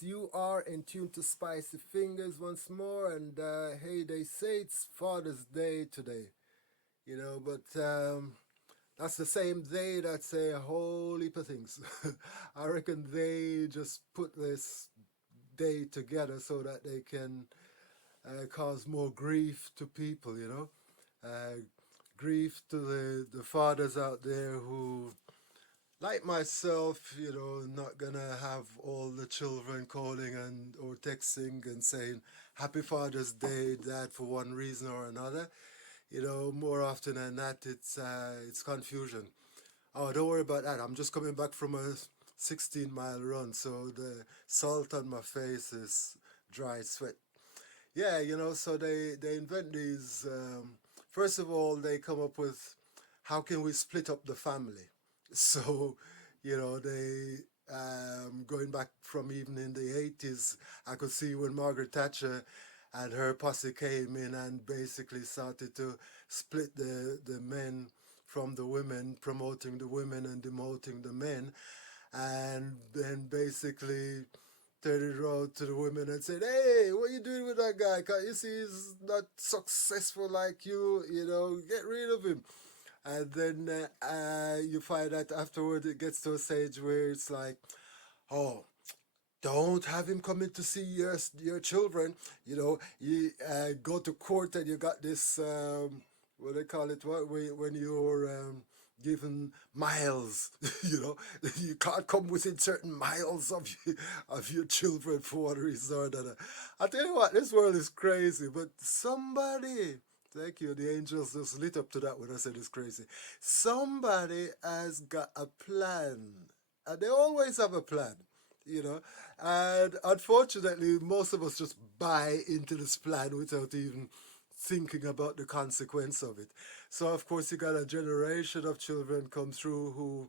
You are in tune to Spicy Fingers once more, and hey, they say it's Father's Day today, but that's the same day that say a whole heap of things. I reckon they just put this day together so that they can cause more grief to people, uh, grief to the fathers out there who like myself, not gonna have all the children calling and or texting and saying Happy Father's Day, Dad, for one reason or another. More often than that, it's confusion. Oh, don't worry about that. I'm just coming back from a 16-mile run, so the salt on my face is dry sweat. Yeah, so they invent these. First of all, they come up with how can we split up the family. So, they going back from even in the 80s, I could see when Margaret Thatcher and her posse came in and basically started to split the men from the women, promoting the women and demoting the men, and then basically turned it around to the women and said, "Hey, what are you doing with that guy? Can't you see he's not successful like you? Get rid of him." And then you find that afterward it gets to a stage where it's like, "Oh, don't have him coming to see your children. You go to court and you got this what they call it, what when you're given miles. You can't come within certain miles of your children for one reason or another. I tell you what, this world is crazy, but somebody. Thank you. The angels just lit up to that when I said it's crazy. Somebody has got a plan. And they always have a plan, you know. And unfortunately, most of us just buy into this plan without even thinking about the consequence of it. So, of course, you got a generation of children come through who,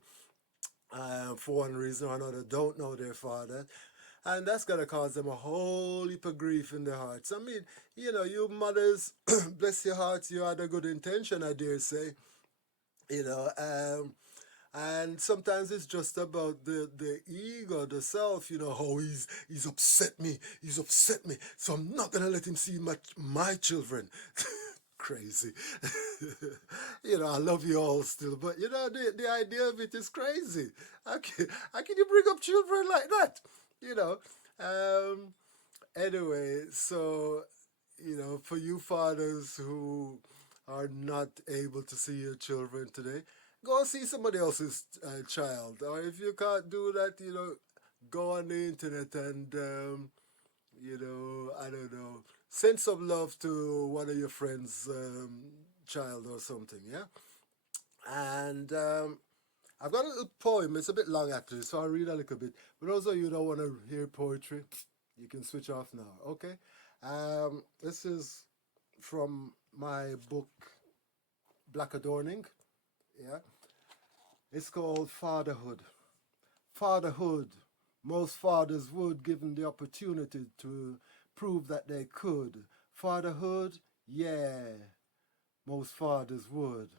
for one reason or another, don't know their father. And that's going to cause them a whole heap of grief in their hearts. I mean, you mothers, bless your hearts, you had a good intention, I dare say. You know, um, and sometimes it's just about the ego, the self. Oh, he's upset me, so I'm not gonna let him see my children. Crazy. I love you all still, but the idea of it is crazy. How can you bring up children like that? you know um anyway, so for you fathers who are not able to see your children today, go see somebody else's child. Or if you can't do that, go on the internet and, I don't know, send some love to one of your friends' child or something, yeah? And I've got a little poem. It's a bit long actually, so I'll read a little bit. For those of you who don't want to hear poetry, you can switch off now, okay? This is from my book Black Adorning. Yeah, it's called Fatherhood. Fatherhood. Most fathers would, given the opportunity to prove that they could. Fatherhood, yeah, most fathers would.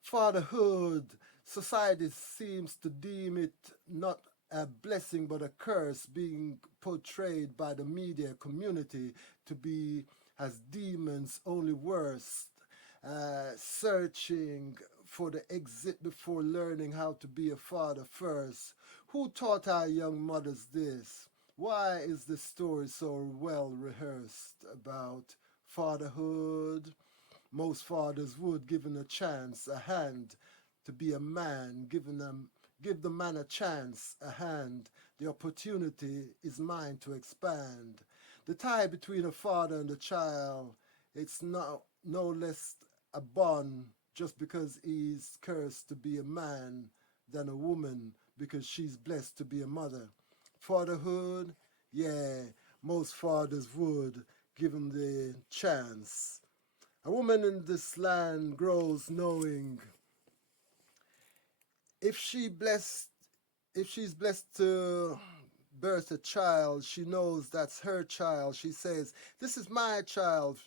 Fatherhood, society seems to deem it not a blessing but a curse, being portrayed by the media community to be as demons, only worse, searching for the exit before learning how to be a father first. Who taught our young mothers this? Why is the story so well rehearsed about fatherhood? Most fathers would, given a chance, a hand to be a man, give the man a chance, a hand. The opportunity is mine to expand. The tie between a father and a child, it's no less a bond just because he's cursed to be a man than a woman because she's blessed to be a mother. Fatherhood, yeah, most fathers would, given the chance. A woman in this land grows knowing if she blessed if she's blessed to birth a child, she knows that's her child. She says, "This is my child,"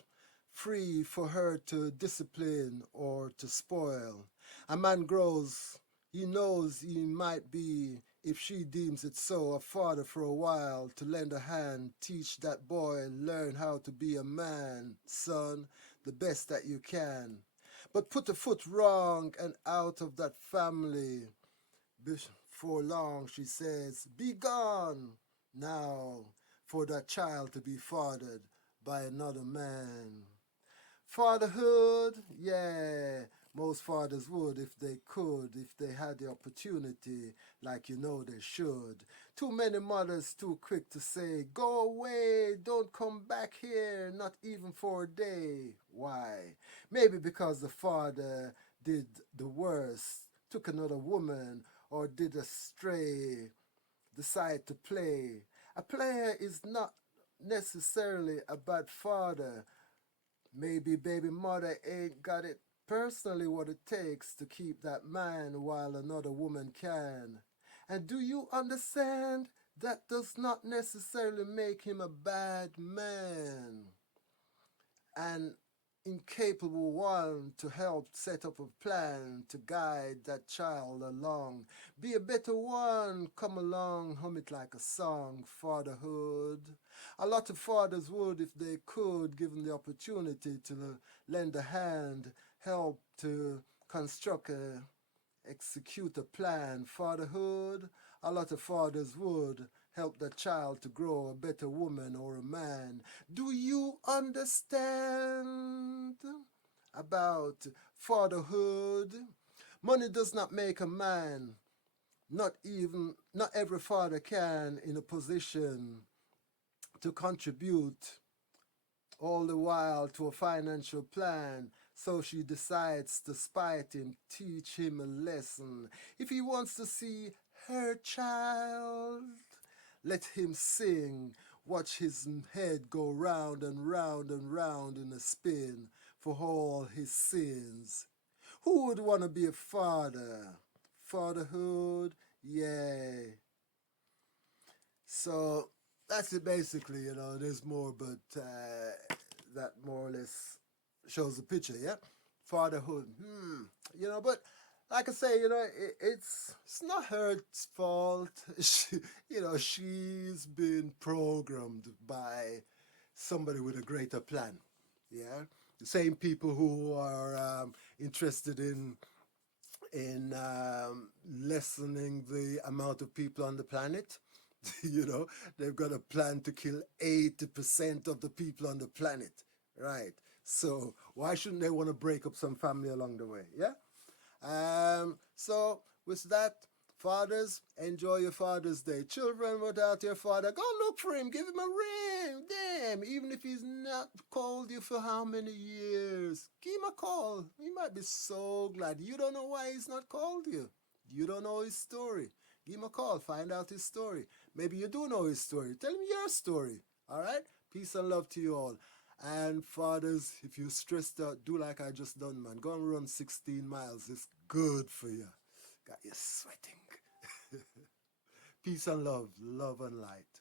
free for her to discipline or to spoil. A man grows, he knows he might be if she deems it so, a father for a while to lend a hand, teach that boy, learn how to be a man, son, the best that you can. But put a foot wrong and out of that family. Before long, she says, be gone now for that child to be fathered by another man. Fatherhood, yeah, most fathers would if they could, if they had the opportunity, like you know they should. Too many mothers too quick to say, go away, don't come back here, not even for a day. Why? Maybe because the father did the worst, took another woman, or did a stray, decide to play. A player is not necessarily a bad father. Maybe baby mother ain't got it personally what it takes to keep that man while another woman can. And do you understand? That does not necessarily make him a bad man. An incapable one to help set up a plan to guide that child along. Be a better one, come along, hum it like a song, fatherhood. A lot of fathers would, if they could, given the opportunity to lend a hand, help to construct execute a plan, fatherhood. A lot of fathers would help the child to grow a better woman or a man. Do you understand about fatherhood? Money does not make a man. Not every father can in a position to contribute all the while to a financial plan. So she decides to spite him, teach him a lesson. If he wants to see her child, let him sing. Watch his head go round and round and round in a spin for all his sins. Who would want to be a father? Fatherhood, yeah. So that's it basically, there's more, but that more or less shows the picture, yeah? Fatherhood, but like I say, it's not her fault. She's been programmed by somebody with a greater plan, yeah? The same people who are interested in lessening the amount of people on the planet. They've got a plan to kill 80% of the people on the planet, right? So why shouldn't they want to break up some family along the way? Yeah. So with that, fathers, enjoy your Father's Day. Children without your father, go look for him, give him a ring. Damn, even if he's not called you for how many years, give him a call. He might be so glad. You don't know why he's not called you. You don't know his story. Give him a call, find out his story. Maybe you do know his story. Tell him your story. All right? Peace and love to you all. And fathers, if you're stressed out, do like I just done, man. Go and run 16 miles. It's good for you. Got you sweating. Peace and love and light.